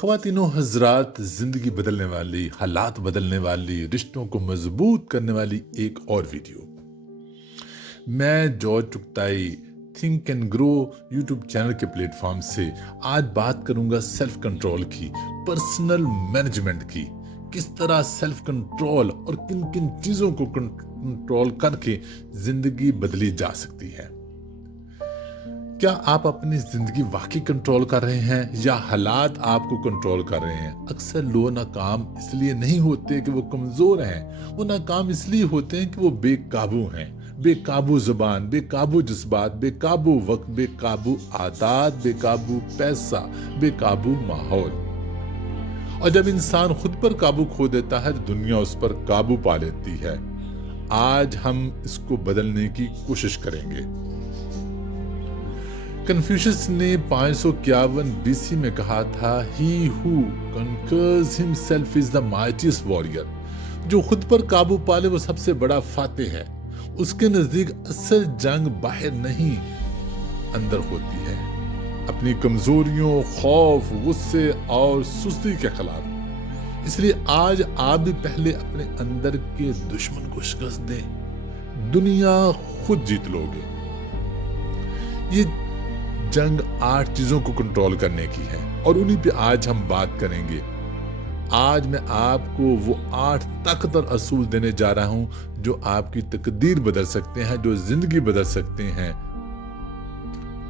ख़वातीनो हज़रात, ज़िंदगी बदलने वाली, हालात बदलने वाली, रिश्तों को मजबूत करने वाली एक और वीडियो। मैं George Chughtai think and grow YouTube channel के प्लेटफॉर्म से आज बात करूंगा सेल्फ कंट्रोल की, पर्सनल मैनेजमेंट की। किस तरह सेल्फ कंट्रोल और किन किन चीज़ों को कंट्रोल करके ज़िंदगी बदली जा सकती है। क्या आप अपनी जिंदगी वाकई कंट्रोल कर रहे हैं या हालात आपको कंट्रोल कर रहे हैं? अक्सर लोग नाकाम इसलिए नहीं होते कि वो कमजोर हैं, वो नाकाम इसलिए होते हैं कि वो बेकाबू हैं। बेकाबू जुबान, बेकाबू जज्बात, बेकाबू वक्त, बेकाबू आदत, बेकाबू पैसा, बेकाबू माहौल। और जब इंसान खुद पर काबू खो देता है तो दुनिया उस पर काबू पा लेती है। आज हम इसको बदलने की कोशिश करेंगे। कन्फ्यूशियस ने 551 BC में कहा था, He who conquers himself is the mightiest warrior। जो खुद पर काबू पाले वो सबसे बड़ा फातेह है। उसके नजदीक असल जंग बाहर नहीं अंदर होती है, अपनी कमजोरियों, खौफ, गुस्से और सुस्ती के खिलाफ। इसलिए आज आप भी पहले अपने अंदर के दुश्मन को शिकस्त दें, दुनिया खुद जीत लोगे। ये जंग 8 चीजों को कंट्रोल करने की है और उन्हीं पे आज हम बात करेंगे। आज मैं आपको वो 8 ताकतवर असूल देने जा रहा हूं जो आपकी तकदीर बदल सकते हैं, जो जिंदगी बदल सकते हैं।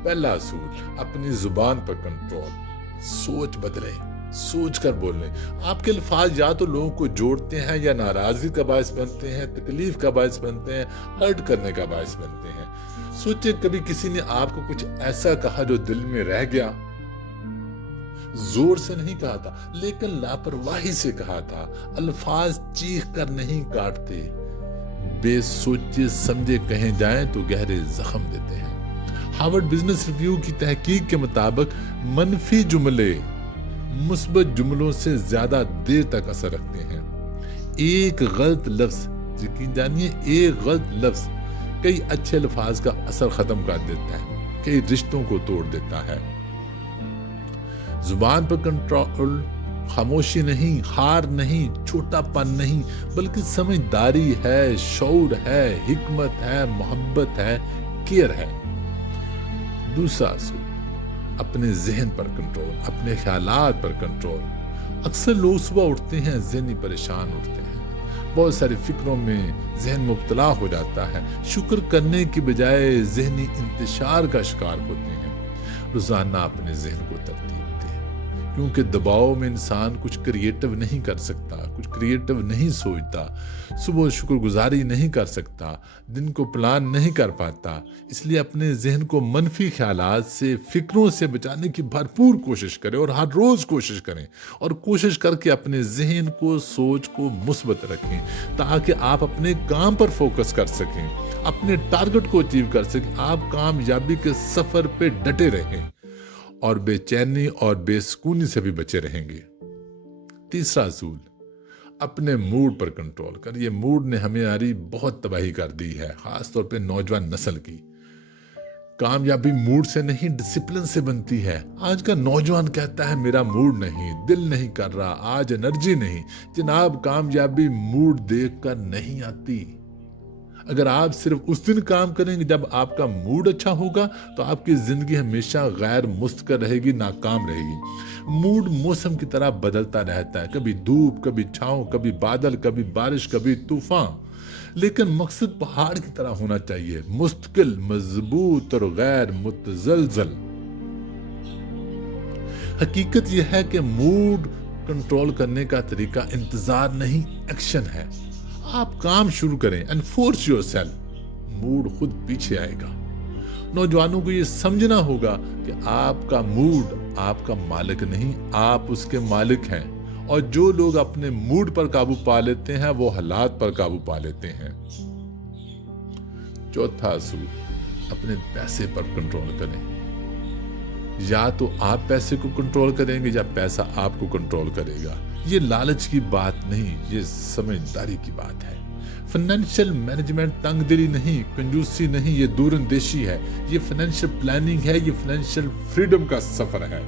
पहला असूल, अपनी जुबान पर कंट्रोल। सोच बदलें, सोच कर बोलें। आपके अल्फाज या तो लोगों को जोड़ते हैं या नाराजगी का बायस बनते हैं, तकलीफ का बायस बनते हैं, हर्ट करने का बायस बनते हैं। सोचिए, कभी किसी ने आपको कुछ ऐसा कहा जो दिल में रह गया। जोर से नहीं कहा था लेकिन लापरवाही से कहा था। अल्फाज चीख कर नहीं काटते, बेसोचे समझे कहे जाएं तो गहरे जख्म देते हैं। हार्वर्ड बिजनेस रिव्यू की तहकीक के मुताबिक मनफी जुमले मुस्बत जुमलों से ज्यादा देर तक असर रखते हैं। एक गलत लफ्ज, यकीन जानिए, एक गलत लफ्ज कई अच्छे अल्फाज का असर खत्म कर देता है, कई रिश्तों को तोड़ देता है। जुबान पर कंट्रोल खामोशी नहीं, हार नहीं, छोटापन नहीं, बल्कि समझदारी है, शऊर है, हिकमत है, मोहब्बत है, केयर है। दूसरा असूल, अपने जहन पर कंट्रोल, अपने ख्यालात पर कंट्रोल। अक्सर लोग सुबह उठते हैं ज़हनी परेशान उठते हैं, बहुत सारी फिक्रों में जहन मुब्तला हो जाता है। शुक्र करने की बजाय जहनी इंतशार का शिकार होते हैं। रोजाना अपने जहन को तरतीब दें, क्योंकि दबाव में इंसान कुछ क्रिएटिव नहीं कर सकता, कुछ क्रिएटिव नहीं सोचता, सुबह शुक्रगुजारी नहीं कर सकता, दिन को प्लान नहीं कर पाता। इसलिए अपने जहन को मनफी ख्यालात से, फिक्रों से बचाने की भरपूर कोशिश करें और हर रोज कोशिश करें और कोशिश करके अपने जहन को, सोच को मुस्बत रखें, ताकि आप अपने काम पर फोकस कर सकें, अपने टारगेट को अचीव कर सकें, आप कामयाबी के सफर पे डटे रहें और बेचैनी और बेसुकूनी से भी बचे रहेंगे। तीसरा असूल, अपने मूड पर कंट्रोल कर। ये मूड ने हमारी बहुत तबाही कर दी है, खासतौर पे नौजवान नस्ल की। कामयाबी मूड से नहीं, डिसिप्लिन से बनती है। आज का नौजवान कहता है मेरा मूड नहीं, दिल नहीं कर रहा, आज एनर्जी नहीं। जनाब, कामयाबी मूड देखकर नहीं आती। अगर आप सिर्फ उस दिन काम करेंगे जब आपका मूड अच्छा होगा तो आपकी जिंदगी हमेशा गैर मुस्तकिल रहेगी, नाकाम रहेगी। मूड मौसम की तरह बदलता रहता है, कभी धूप, कभी छांव, कभी बादल, कभी बारिश, कभी तूफान। लेकिन मकसद पहाड़ की तरह होना चाहिए, मुस्तकिल, मजबूत और गैर मुतजलजल। हकीकत यह है कि मूड कंट्रोल करने का तरीका इंतजार नहीं, एक्शन है। आप काम शुरू करें, एनफोर्स योरसेल्फ, मूड खुद पीछे आएगा। नौजवानों को यह समझना होगा कि आपका मूड आपका मालिक नहीं, आप उसके मालिक हैं। और जो लोग अपने मूड पर काबू पा लेते हैं वो हालात पर काबू पा लेते हैं। चौथा असूल, अपने पैसे पर कंट्रोल करें। या तो आप पैसे को कंट्रोल करेंगे या पैसा आपको कंट्रोल करेगा। ये लालच की बात नहीं, ये समझदारी की बात है। फाइनेंशियल मैनेजमेंट तंगदिली नहीं, कंजूसी नहीं, ये दूरंदेशी है। ये फाइनेंशियल प्लानिंग है, ये फाइनेंशियल फ्रीडम का सफर है।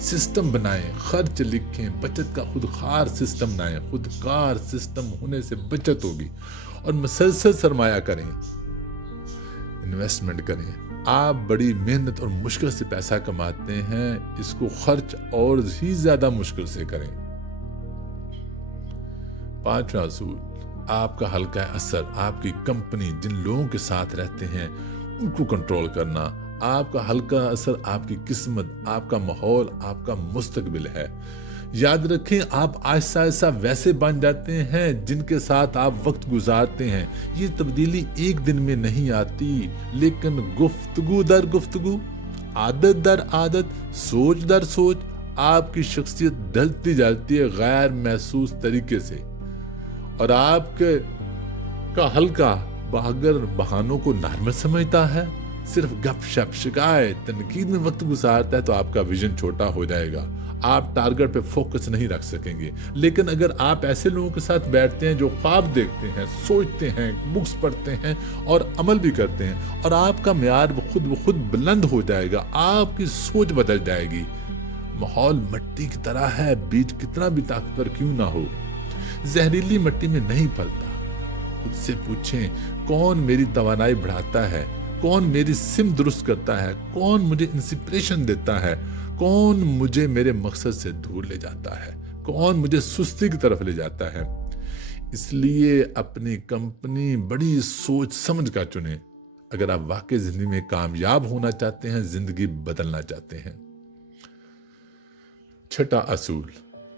सिस्टम बनाएं, खर्च लिखें, बचत का खुदकार सिस्टम बनाएं। खुदकार सिस्टम होने से बचत होगी। और मुसलसल सरमाया करें, इन्वेस्टमेंट करें। आप बड़ी मेहनत और मुश्किल से पैसा कमाते हैं, इसको खर्च और ही ज्यादा मुश्किल से करें। 5वां असूल, आपका हल्का असर, आपकी कंपनी जिन लोगों के साथ रहते हैं उनको कंट्रोल करना। आपका हल्का असर आपकी किस्मत, आपका माहौल, आपका मुस्तकबिल है। याद रखें, आप आहिस्ता आहिस्ता वैसे बन जाते हैं जिनके साथ आप वक्त गुजारते हैं। ये तब्दीली एक दिन में नहीं आती, लेकिन गुफ्तगू दर गुफ्तगू, आदत दर आदत, सोच दर सोच आपकी शख्सियत ढलती जाती है गैर महसूस तरीके से। और आपके का हल्का अगर बहानों को नॉर्मल समझता है, सिर्फ गपशप शिकायत तनकीद में वक्त गुजारता है, तो आपका विजन छोटा हो जाएगा। आप टारगेट पे फोकस नहीं रख सकेंगे। लेकिन अगर आप ऐसे लोगों के साथ बैठते हैं जो ख्वाब देखते हैं, सोचते हैं, बुक्स पढ़ते हैं और अमल भी करते हैं, और आपका म्यार खुद ब खुद बुलंद हो जाएगा, आपकी सोच बदल जाएगी। माहौल मिट्टी की तरह है, बीज कितना भी ताकतवर क्यों ना हो, जहरीली मिट्टी में नहीं फलता। खुद से पूछें, कौन मेरी तवानाई बढ़ाता है, कौन मेरी सिम दुरुस्त करता है, कौन मुझे इंस्पिरेशन देता है, कौन मुझे मेरे मकसद से दूर ले जाता है, कौन मुझे सुस्ती की तरफ ले जाता है। इसलिए अपनी कंपनी बड़ी सोच समझ कर चुने अगर आप वाकई जिंदगी में कामयाब होना चाहते हैं, जिंदगी बदलना चाहते हैं। 6वां असूल,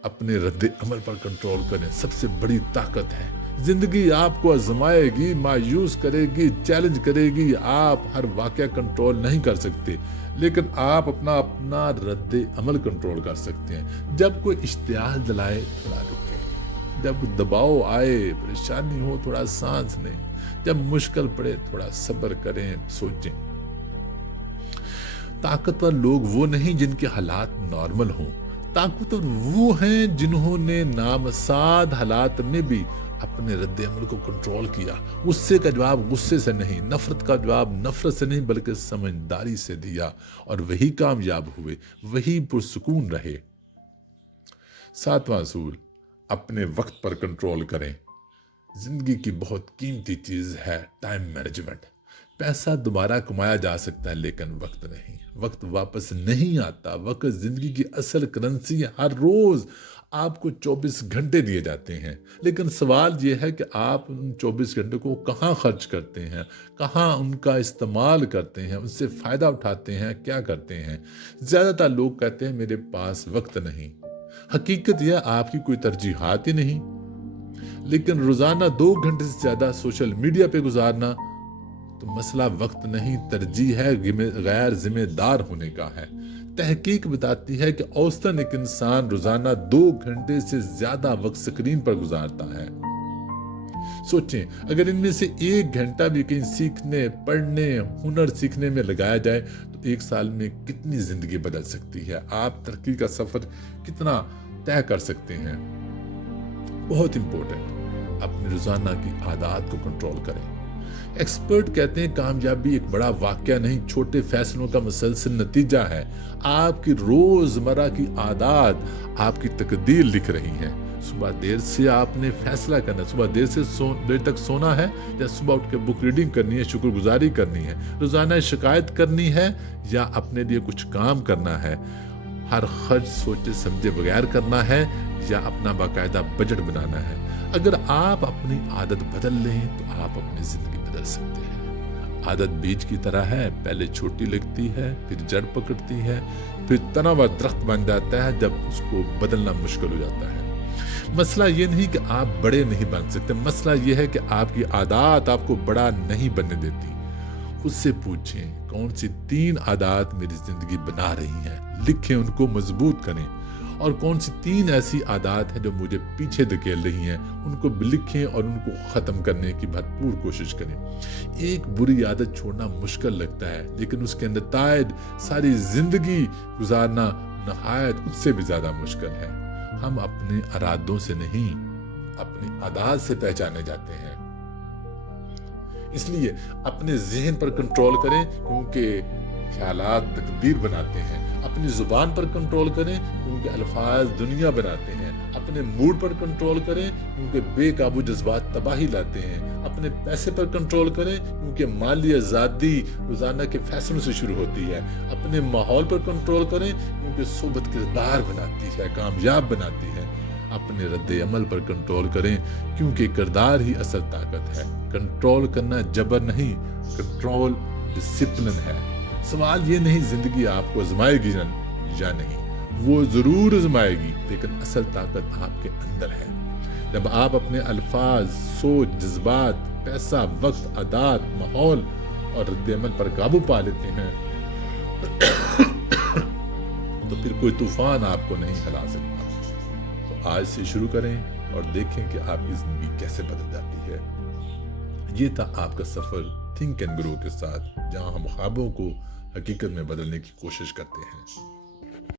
अपने रद्द अमल पर कंट्रोल करें, सबसे बड़ी ताकत है। जिंदगी आपको आजमाएगी, मायूस करेगी, चैलेंज करेगी। आप हर वाकया कंट्रोल नहीं कर सकते, लेकिन आप अपना रद्द अमल कंट्रोल कर सकते हैं। जब कोई इश्तियाल दिलाए थोड़ा रुकें, जब दबाव आए, परेशानी हो थोड़ा सांस लें, जब मुश्किल पड़े थोड़ा सब्र करें, सोचें। ताकतवर लोग वो नहीं जिनके हालात नॉर्मल हों, ताकतवर वो हैं जिन्होंने नामसाद हालात में भी अपने रद्द अमल को कंट्रोल किया। गुस्से का जवाब गुस्से से नहीं, नफरत का जवाब नफरत से नहीं, बल्कि समझदारी से दिया, और वही कामयाब हुए, वही पुरसुकून रहे। 7वां असूल, अपने वक्त पर कंट्रोल करें। जिंदगी की बहुत कीमती चीज है टाइम मैनेजमेंट। पैसा दोबारा कमाया जा सकता है, लेकिन वक्त नहीं। वक्त वापस नहीं आता। वक्त जिंदगी की असल करेंसी है। हर रोज आपको 24 घंटे दिए जाते हैं, लेकिन सवाल यह है कि आप उन 24 घंटे को कहाँ खर्च करते हैं, कहाँ उनका इस्तेमाल करते हैं, उनसे फ़ायदा उठाते हैं, क्या करते हैं। ज़्यादातर लोग कहते हैं मेरे पास वक्त नहीं। हकीकत यह आपकी कोई तरजीहात ही नहीं। लेकिन रोज़ाना 2 घंटे से ज़्यादा सोशल मीडिया पे गुजारना, तो मसला वक्त नहीं, तरजीह है, गैर जिम्मेदार होने का है। तहकीक बताती है कि औसतन एक इंसान रोजाना 2 घंटे से ज्यादा वक्त स्क्रीन पर गुजारता है। सोचें, अगर इनमें से 1 घंटा भी कहीं सीखने, पढ़ने, हुनर सीखने में लगाया जाए, तो 1 साल में कितनी जिंदगी बदल सकती है। आप तरक्की का सफर कितना तय कर सकते हैं। बहुत इंपॉर्टेंट, अपने रोजाना की आदत को कंट्रोल करें। एक्सपर्ट कहते हैं कामयाबी एक बड़ा वाकया नहीं, छोटे फैसलों का मुसलसल नतीजा है। आपकी रोजमर्रा की आदत आपकी तकदीर लिख रही हैं। सुबह देर से आपने फैसला करना, सुबह देर तक सोना है या सुबह उठ के बुक रीडिंग करनी है, शुक्रगुजारी करनी है, रोजाना शिकायत करनी है या अपने लिए कुछ काम करना है, हर खर्च सोचे समझे बगैर करना है या अपना बाकायदा बजट बनाना है। अगर आप अपनी आदत बदल लें तो आप अपनी जिंदगी बदल सकते हैं। आदत बीज की तरह है, पहले छोटी लगती है, फिर जड़ पकड़ती है, फिर तना हुआ दरख्त बन जाता है जब उसको बदलना मुश्किल हो जाता है। मसला ये नहीं कि आप बड़े नहीं बन सकते, मसला ये है कि आपकी आदत आपको बड़ा नहीं बनने देती। खुद से पूछें, कौन सी 3 आदत मेरी जिंदगी बना रही हैं, लिखें, उनको मजबूत करें। और कौन सी 3 ऐसी आदत है जो मुझे पीछे धकेल रही हैं, उनको लिखें और उनको ख़त्म करने की भरपूर कोशिश करें। एक बुरी आदत छोड़ना मुश्किल लगता है, लेकिन उसके नतायज सारी जिंदगी गुजारना नहायत उससे भी ज़्यादा मुश्किल है। हम अपने इरादों से नहीं, अपनी आदत से पहचाने जाते हैं। इसलिए अपने ज़हन पर कंट्रोल करें, क्योंकि خیالات تقدیر بناتے ہیں۔ اپنی زبان پر کنٹرول کریں کیونکہ الفاظ دنیا بناتے ہیں۔ اپنے موڈ پر کنٹرول کریں کیونکہ بے قابو جذبات تباہی لاتے ہیں۔ اپنے پیسے پر کنٹرول کریں کیونکہ مالی آزادی روزانہ کے فیصلوں سے شروع ہوتی ہے۔ اپنے ماحول پر کنٹرول کریں کیونکہ صحبت کردار بناتی ہے، کامیاب بناتی ہے۔ اپنے رد عمل پر کنٹرول کریں کیونکہ کردار ہی اصل طاقت ہے۔ کنٹرول کرنا جبر نہیں، کنٹرول ڈسپلن ہے۔ سوال یہ نہیں زندگی آپ کو آزمائے گی یا نہیں، وہ ضرور آزمائے گی، لیکن اصل طاقت آپ کے اندر ہے۔ جب آپ اپنے الفاظ، سوچ، جذبات، پیسہ، وقت، عادات، ماحول اور رد عمل پر قابو پا لیتے ہیں تو پھر کوئی طوفان آپ کو نہیں ہلا سکتا۔ تو آج سے شروع کریں اور دیکھیں کہ آپ کی زندگی کیسے بدل جاتی ہے۔ یہ تھا آپ کا سفر تھنک اینڈ گرو کے ساتھ، جہاں ہم خوابوں کو حقیقت میں بدلنے کی کوشش کرتے ہیں۔